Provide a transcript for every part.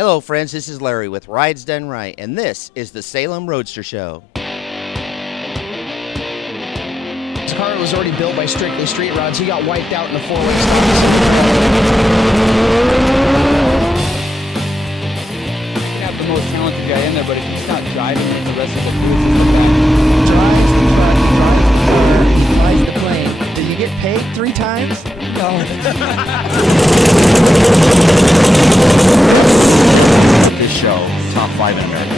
Hello, friends. This is Larry with Rides Done Right, and this is the Salem Roadster Show. His car was already built by Strictly Street Rods. He got wiped out in the four-way stop. You have the most talented guy in there, but if he's not driving with the rest of the crew, it's the back. Drives the truck, drives the car, flies the plane. Did you get paid 3 times? No. This show, top 5 in America.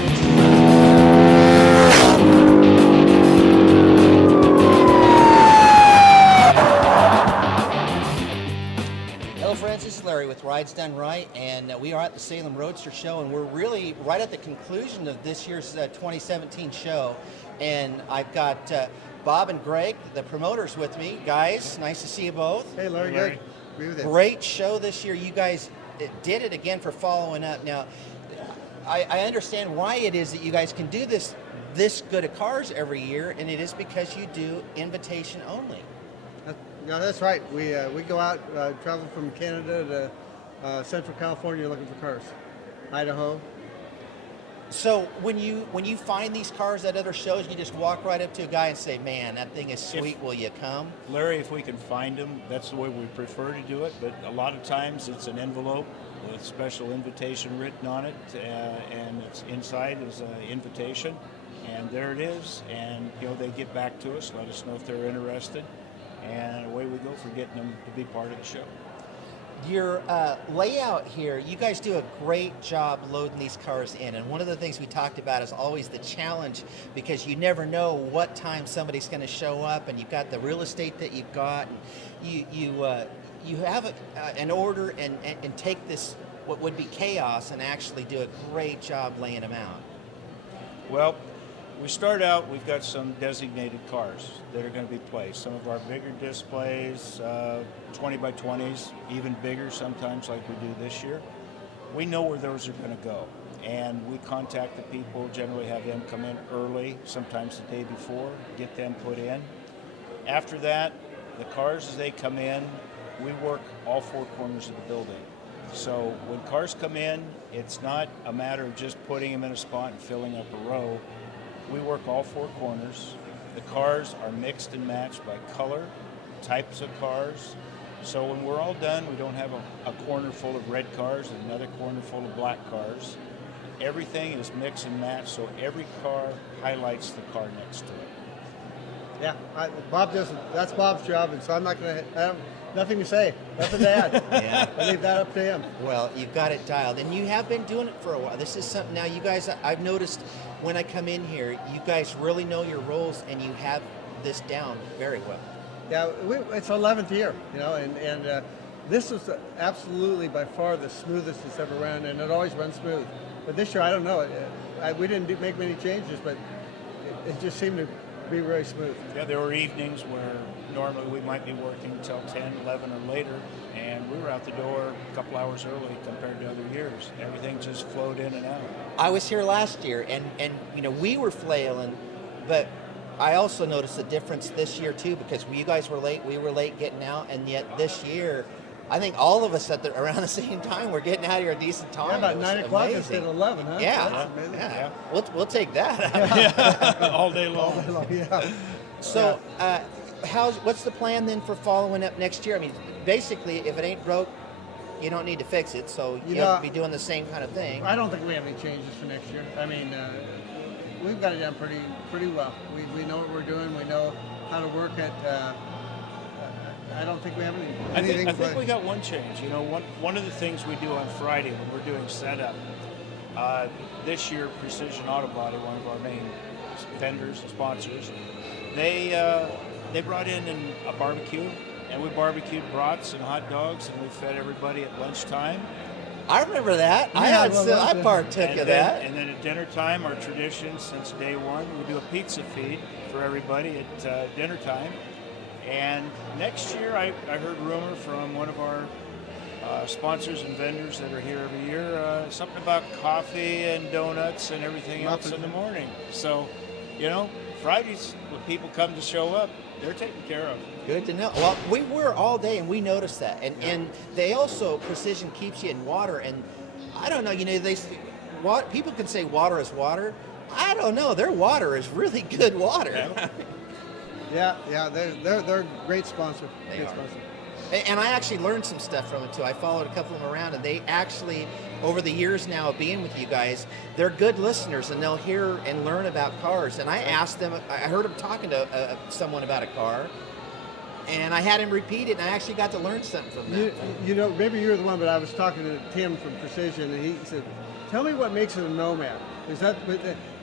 Hello, friends. This is Larry with Rides Done Right, and we are at the Salem Roadster Show, and we're really right at the conclusion of this year's 2017 show. And I've got Bob and Greg, the promoters, with me. Guys, nice to see you both. Hey, Larry, good. Agree with you. Great show this year. You guys did it again for following up. Now, I understand why it is that you guys can do this good of cars every year, and it is because you do invitation only. No, that's right. We go out, travel from Canada to Central California looking for cars. Idaho. So when you find these cars at other shows, you just walk right up to a guy and say, "Man, that thing is sweet. Will you come?" Larry, if we can find them, that's the way we prefer to do it. But a lot of times it's an envelope with special invitation written on it, and it's inside is an invitation, and there it is. And they get back to us, let us know if they're interested, and away we go for getting them to be part of the show. Your layout here, you guys do a great job loading these cars in, and one of the things we talked about is always the challenge, because you never know what time somebody's going to show up, and you've got the real estate that you've got, and you have an order and take this what would be chaos and actually do a great job laying them out. Well, we start out, we've got some designated cars that are going to be placed. Some of our bigger displays, 20 by 20s, even bigger sometimes like we do this year. We know where those are going to go, and we contact the people, generally have them come in early, sometimes the day before, get them put in. After that, the cars as they come in, we work all 4 corners of the building. So when cars come in, it's not a matter of just putting them in a spot and filling up a row. We work all 4 corners. The cars are mixed and matched by color, types of cars. So when we're all done, we don't have a corner full of red cars and another corner full of black cars. Everything is mixed and matched, so every car highlights the car next to it. Yeah, Bob does. That's Bob's job, and so I'm not going to have nothing to say, nothing to add. Yeah. I leave that up to him. Well, you've got it dialed, and you have been doing it for a while. This is something now you guys, I've noticed when I come in here, you guys really know your roles, and you have this down very well. Yeah, it's our 11th year, and this is absolutely by far the smoothest it's ever run, and it always runs smooth. But this year, I don't know. We didn't make many changes, but it just seemed to be very smooth. Yeah, there were evenings where normally we might be working until 10, 11 or later, and we were out the door a couple hours early compared to other years. Everything just flowed in and out. I was here last year, and we were flailing, but I also noticed a difference this year too, because you guys were late, we were late getting out, and yet this year, I think all of us around the same time we're getting out here a decent time. Yeah, about 9 o'clock instead of 11, huh? Yeah, That's amazing. yeah. We'll take that. All day long. All day long, yeah. So, what's the plan then for following up next year? I mean, basically, if it ain't broke, you don't need to fix it. So you'll be doing the same kind of thing. I don't think we have any changes for next year. I mean, we've got it done pretty well. We know what we're doing. We know how to work it. I don't think we have anything. I think we got one change. One of the things we do on Friday when we're doing setup, this year Precision Auto Body, one of our main vendors and sponsors, they brought in a barbecue, and we barbecued brats and hot dogs, and we fed everybody at lunchtime. I remember that. I partook of that. And then at dinner time, our tradition since day one, we do a pizza feed for everybody at dinner time. And next year, I heard rumor from one of our sponsors and vendors that are here every year, something about coffee and donuts and everything else in the morning. So, Fridays, when people come to show up, they're taken care of. Good to know. Well, we were all day, and we noticed that. And they also, Precision keeps you in water, and I don't know. You know, people can say water is water. I don't know. Their water is really good water. Yeah, they're a great sponsor. They Great are. sponsor. And I actually learned some stuff from it too. I followed a couple of them around, and they actually, over the years now of being with you guys, they're good listeners, and they'll hear and learn about cars. And I asked them, I heard them talking to someone about a car, and I had him repeat it, and I actually got to learn something from them. You know, maybe you're the one, but I was talking to Tim from Precision, and he said, "Tell me what makes it a Nomad." Is that?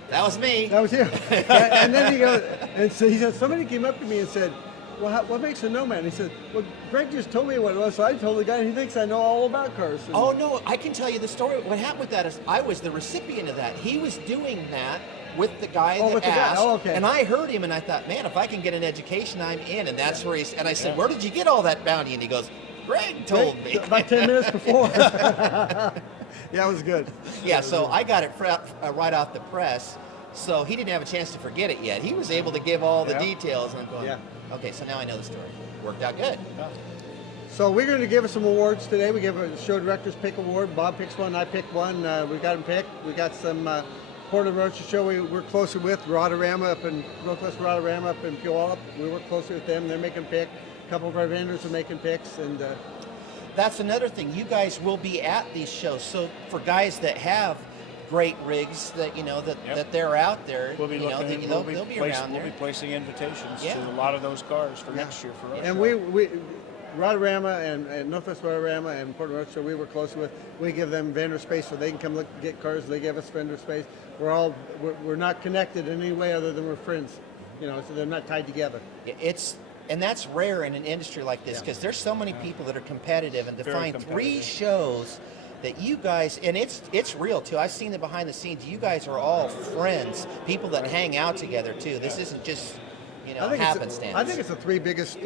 That was me. That was you. And then he goes, and so he said, somebody came up to me and said, "Well, what makes a Nomad?" And he said, "Well, Greg just told me what it was, so I told the guy, and he thinks I know all about cars." And Oh, no, I can tell you the story. What happened with that is I was the recipient of that. He was doing that with the guy that with the guy. asked. Oh, okay. And I heard him, and I thought, man, if I can get an education, I'm in. And that's where and I said, where did you get all that bounty? And he goes, Greg told me. About 10 minutes before. Yeah, it was good. Yeah, so I got it right off the press. So he didn't have a chance to forget it yet. He was able to give all the details. And I'm going, okay, so now I know the story. Worked out good. So we're going to give us some awards today. We give a show director's pick award. Bob picks one, I pick one. We got them picked. We got some Salem Roadster Show we're closer with. Rotorama up in Northwest Rotorama up in Puyallup. We work closer with them. They're making pick. A couple of our vendors are making picks. And that's another thing. You guys will be at these shows. So for guys that have great rigs that that they're out there, We'll be they'll be around there. We'll be placing invitations Yeah. to a lot of those cars for next year for us. And we Rotorama and Northwest Rotorama and Portland Roach Show we work closely with. We give them vendor space so they can come look get cars. They give us vendor space. We're not connected in any way other than we're friends, so they're not tied together. And that's rare in an industry like this because there's so many people that are competitive, and to Very find competitive. 3 shows that you guys, and it's real too. I've seen the behind the scenes. You guys are all friends, people that hang out together too. This isn't just happenstance. I think it's the 3 biggest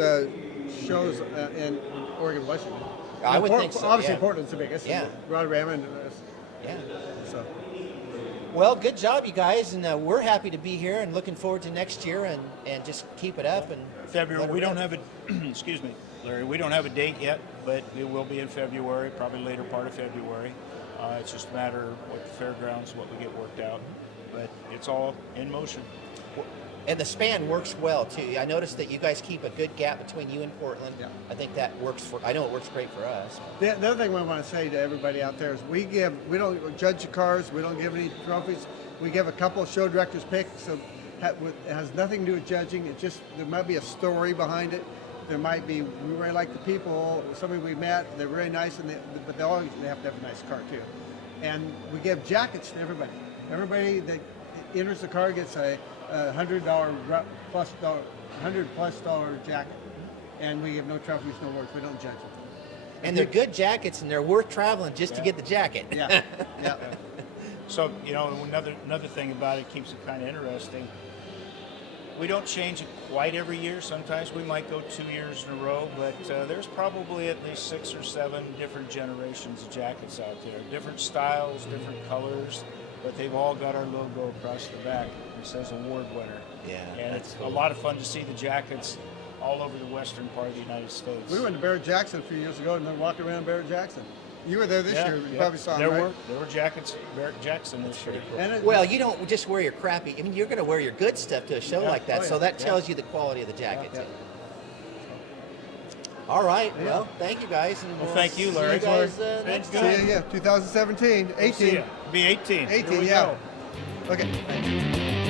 shows in Oregon, Washington. I would think so. Obviously, yeah. Portland's the biggest. Yeah. Rotorama and Yeah. so. Well, good job, you guys, and we're happy to be here and looking forward to next year and just keep it up. And February. We don't rip. have a excuse me, Larry. We don't have a date yet, but it will be in February, probably later part of February. It's just a matter of what the fairgrounds, what we get worked out, but it's all in motion. And the span works well too. I noticed that you guys keep a good gap between you and Portland. Yeah. I think that works I know it works great for us. The other thing we want to say to everybody out there is we don't judge the cars, we don't give any trophies. We give a couple of show directors picks, so it has nothing to do with judging. It just, there might be a story behind it. There might be, we really like the people, somebody we met, they're very nice, but they have to have a nice car too. And we give jackets to everybody. Everybody that enters the car gets a $100 plus jacket. And we have no trophies, no awards. We don't judge them. And they're good jackets, and they're worth traveling just to get the jacket. Yeah, yeah. So, another thing about it keeps it kind of interesting. We don't change it quite every year. Sometimes we might go 2 years in a row, but there's probably at least 6 or 7 different generations of jackets out there. Different styles, different colors, but they've all got our logo across the back. It says award winner. Yeah, and that's it's cool. a lot of fun to see the jackets all over the western part of the United States. We went to Barrett Jackson a few years ago and then walked around Barrett Jackson. You were there this year. You probably saw them, right? There were jackets, Barrett Jackson this year. And Well, you don't just wear your crappy. I mean, you're going to wear your good stuff to a show like that, so that tells you the quality of the jacket. Yeah. Too. All right. Well, thank you guys. And Well, thank you, see Larry. You guys, Thanks, next guys. time. yeah, 2017, 18. See ya. Be 18. Here 18, we yeah. go. Okay.